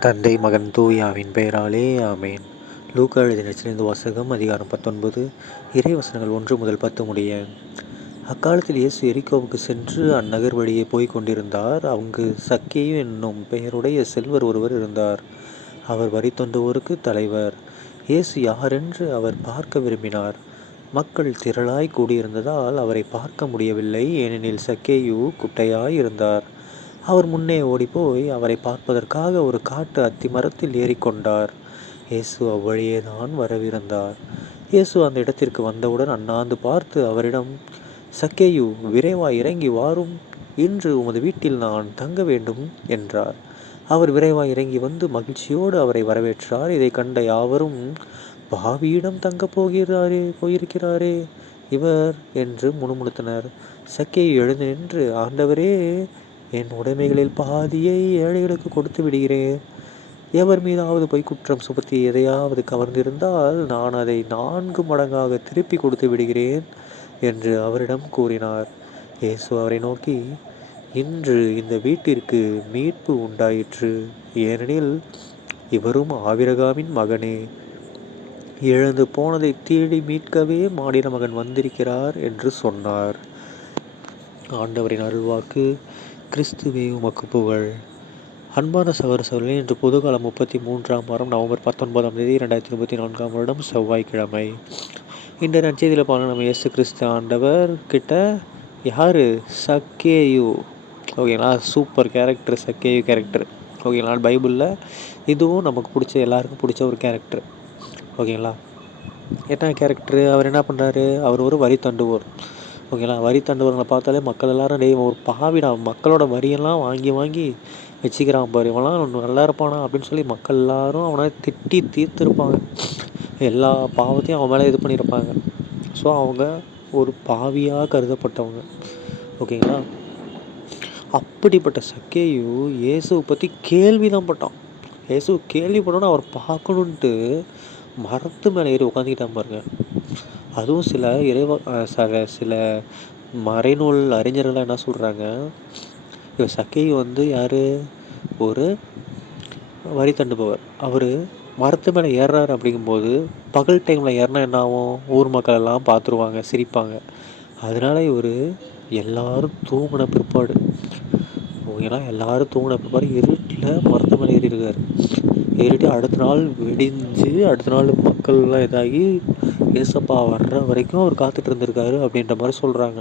தந்தை மகன் தூயாவின் பெயராலே ஆமேன். லூக்கா எழுதின சிறந்த வாசகம் அதிகாரம் பத்தொன்பது இறை வசனங்கள் ஒன்று முதல் பத்து முடிய. அக்காலத்தில் இயேசு எரிக்கோவுக்கு சென்று அந்நகர் வழியே போய்க் கொண்டிருந்தார். அங்கு சக்கேயு என்னும் பெயருடைய செல்வர் ஒருவர் இருந்தார். அவர் வரி தொண்டுவோருக்கு தலைவர். இயேசு யாரென்று அவர் பார்க்க விரும்பினார். மக்கள் திரளாய் கூடியிருந்ததால் அவரை பார்க்க முடியவில்லை. ஏனெனில் சக்கேயு குட்டையாய் இருந்தார். அவர் முன்னே ஓடிப்போய் அவரை பார்ப்பதற்காக ஒரு காட்டு அத்தி மரத்தில் ஏறிக்கொண்டார். இயேசு அவ்வழியே தான் வரவிருந்தார். இயேசு அந்த இடத்திற்கு வந்தவுடன் அண்ணாந்து பார்த்து அவரிடம் சக்கேயு விரைவாய் இறங்கி வாரும். இன்று உமது வீட்டில் நான் தங்க வேண்டும் என்றார். அவர் விரைவாய் இறங்கி வந்து மகிழ்ச்சியோடு அவரை வரவேற்றார். இதை கண்ட யாவரும் பாவியிடம் தங்கப் போகிறாரே போயிருக்கிறாரே இவர் என்று முணுமுணுத்தனர். சக்கேயு எழுந்து நின்று ஆண்டவரே என் உடைமைகளில் பாதியை ஏழைகளுக்கு கொடுத்து விடுகிறேன். எவர் மீதாவது போய் குற்றம் சுமத்தி எதையாவது கவர்ந்திருந்தால் நான் அதை நான்கு மடங்காக திருப்பி கொடுத்து விடுகிறேன் என்று அவரிடம் கூறினார். இயேசு அவரை நோக்கி இன்று இந்த வீட்டிற்கு மீட்பு உண்டாயிற்று. ஏனெனில் இவரும் ஆவிரகாமின் மகனே. இழந்து போனதை தேடி மீட்கவே மாநில மகன் வந்திருக்கிறார் என்று சொன்னார். ஆண்டவரின் அருள்வாக்கு கிறிஸ்துவே உமக்கு புகழ். அன்பான சகோதர சகோதரர்களே இன்று பொதுகாலம் முப்பத்தி மூன்றாம் வாரம் நவம்பர் பத்தொன்பதாம் தேதி ரெண்டாயிரத்தி இருபத்தி நான்காம் வருடம் செவ்வாய்க்கிழமை. இந்த நச்செய்தியில் பார்க்க நம்ம இயேசு கிறிஸ்து ஆண்டவர் கிட்ட யார்? சக்கேயு. ஓகேங்களா? சூப்பர் கேரக்டர் சக்கேயு கேரக்டர். ஓகேங்களா? பைபிளில் இதுவும் நமக்கு பிடிச்ச எல்லாருக்கும் பிடிச்ச ஒரு கேரக்டர். ஓகேங்களா? என்ன கேரக்டரு? அவர் என்ன பண்ணுறாரு அவர் ஒரு வரி தண்டுவோர். ஓகேங்களா? வரி தண்டுவர்களை பார்த்தாலே மக்கள் எல்லாரும் டெய் ஒரு பாவிடா. மக்களோட வரியெல்லாம் வாங்கி வாங்கி வச்சுக்கிறான் பாரு. இவன்லாம் நல்லா இருப்பானா? அப்படின்னு சொல்லி மக்கள் எல்லாரும் அவனை திட்டி தீர்த்துருப்பாங்க. எல்லா பாவத்தையும் அவன் மேலே இது பண்ணியிருப்பாங்க. ஸோ அவங்க ஒரு பாவியாக கருதப்பட்டவங்க. ஓகேங்களா? அப்படிப்பட்ட சக்கேயு இயேசுவை பற்றி கேள்வி தான் பட்டான். இயேசு கேள்விப்பட்டோன்னு அவர் பார்க்கணுன்ட்டு மரத்து மேலே ஏறி உட்காந்துக்கிட்டான் பாருங்க. அதுவும் சில இறைவா சில சில மறைநூல் அறிஞர்கள்லாம் என்ன சொல்கிறாங்க இவர் சக்கை வந்து யார்? ஒரு வரி தண்டுபவர். அவர் மரத்து மேலே ஏறுறாரு அப்படிங்கும்போது பகல் டைமில் ஏறினா என்ன ஆகும்? ஊர் மக்கள் எல்லாம் பார்த்துருவாங்க சிரிப்பாங்க. அதனால இவர் எல்லாரும் தூங்கின பிற்பாடு ஏன்னா எல்லாரும் தூங்கின பிற்பாடு இருட்டில் மரத்து மேலே ஏறி இருக்கார் ஏறிட்டு அடுத்த நாள் வெடிஞ்சு அடுத்த நாள் மக்கள்லாம் இதாகி ஏசப்பா வர்ற வரைக்கும் அவர் காத்துட்டு இருந்திருக்காரு அப்படின்ற மாதிரி சொல்கிறாங்க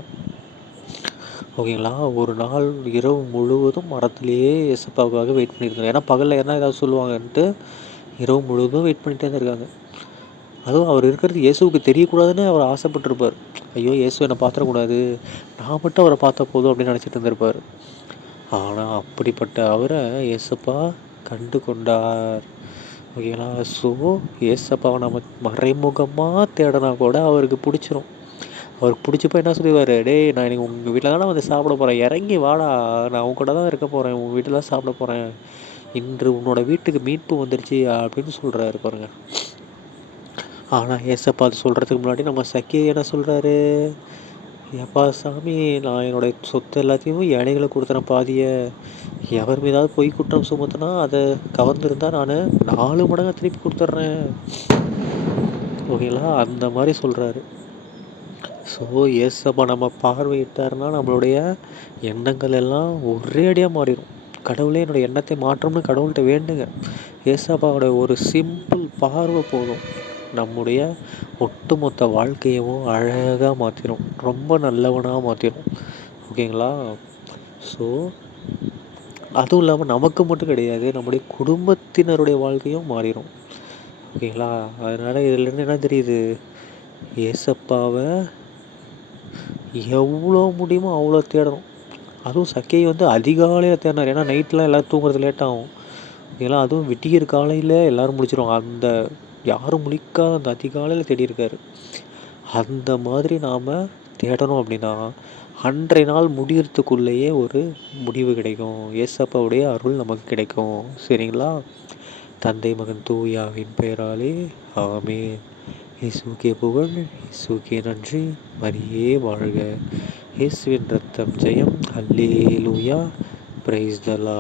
ஓகேங்களா? ஒரு நாள் இரவு முழுவதும் மரத்துலேயே ஏசப்பாவுக்காக வெயிட் பண்ணியிருந்தாங்க. ஏன்னா பகலில் என்ன ஏதாவது சொல்லுவாங்கன்ட்டு இரவு முழுவதும் வெயிட் பண்ணிகிட்டே இருந்திருக்காங்க அதுவும் அவர் இருக்கிறது இயேசுவுக்கு தெரியக்கூடாதுன்னு அவர் ஆசைப்பட்டிருப்பார். ஐயோ இயேசு என்னை பார்த்துடக்கூடாது. நான் மட்டும் அவரை பார்த்தா போதும் அப்படின்னு நினச்சிட்டு இருந்திருப்பார். ஆனால் அப்படிப்பட்ட அவரை இயேசப்பா கண்டு கொண்டார் ஓகேங்களா ஸோ ஏசப்பாவை நம்ம மறைமுகமாக தேடினா கூட அவருக்கு பிடிச்சிரும். அவருக்கு பிடிச்சப்போ என்ன சொல்லுவார் டேய் நான் இன்னைக்கு உங்கள் வீட்டில் தானே வந்து சாப்பிட போகிறேன் இறங்கி வாடா. நான் அவங்க கூட தான் இருக்க போகிறேன் உங்கள் வீட்டில் தான் சாப்பிட போகிறேன் இன்று உன்னோட வீட்டுக்கு மீட்பு வந்துருச்சு அப்படின்னு சொல்கிறாரு பாருங்க. ஆனால் ஏசப்பா அது சொல்கிறதுக்கு முன்னாடி நம்ம சக்கி என்ன சொல்கிறாரு எப்பா சாமி நான் என்னுடைய சொத்து எல்லாத்தையும் ஏழைகளை கொடுத்தேன். பாதியை எவர் மீதாவது பொய் குற்றம் சுமத்தினா அதை கவர்ந்துருந்தா நான் நாலு மடங்கை திருப்பி கொடுத்துட்றேன். ஓகேங்களா? அந்த மாதிரி சொல்கிறாரு ஸோ ஏசப்பா நம்ம பார்வையிட்டாருன்னா நம்மளுடைய எண்ணங்கள் எல்லாம் ஒரே அடியாக மாறிடும். கடவுளே என்னோடய எண்ணத்தை மாற்றம்னு கடவுள்கிட்ட வேண்டுங்க. ஏசப்பாவோட ஒரு சிம்பிள் பார்வை போதும். நம்முடைய ஒட்டுமொத்த வாழ்க்கையவும் அழகாக மாற்றிடும் ரொம்ப நல்லவனாக மாற்றிடும் ஓகேங்களா? ஸோ அதுவும் இல்லாமல் நமக்கு மட்டும் கிடையாது நம்முடைய குடும்பத்தினருடைய வாழ்க்கையும் மாறிடும் ஓகேங்களா? அதனால் இதுலேருந்து என்ன தெரியுது? ஏசப்பாவை எவ்வளோ முடியுமோ அவ்வளோ தேடணும். அதுவும் சக்கையை வந்து அதிகாலையில் தேடினார். ஏன்னா நைட்லாம் எல்லோரும் தூங்குறது லேட் ஆகும். ஓகேங்களா? அதுவும் விட்டியர் காலையில் எல்லோரும் முடிச்சிடும் அந்த யாரும் முழிக்காத அந்த அதிகாலையில் தேடி இருக்காரு அந்த மாதிரி நாம் தேடணும் அப்படின்னா அன்றைய நாள் முடியறதுக்குள்ளேயே ஒரு முடிவு கிடைக்கும். ஏசப்பாவுடைய அருள் நமக்கு கிடைக்கும். சரிங்களா? தந்தை மகன் தூயாவின் பெயராலே ஆமே இயேசுக்கே புகழ் இயேசுக்கே நன்றி. மரியே வாழ்க. இயேசுவின் ரத்தம் ஜெயம். அல்லே லூயா பிரைஸ் தலா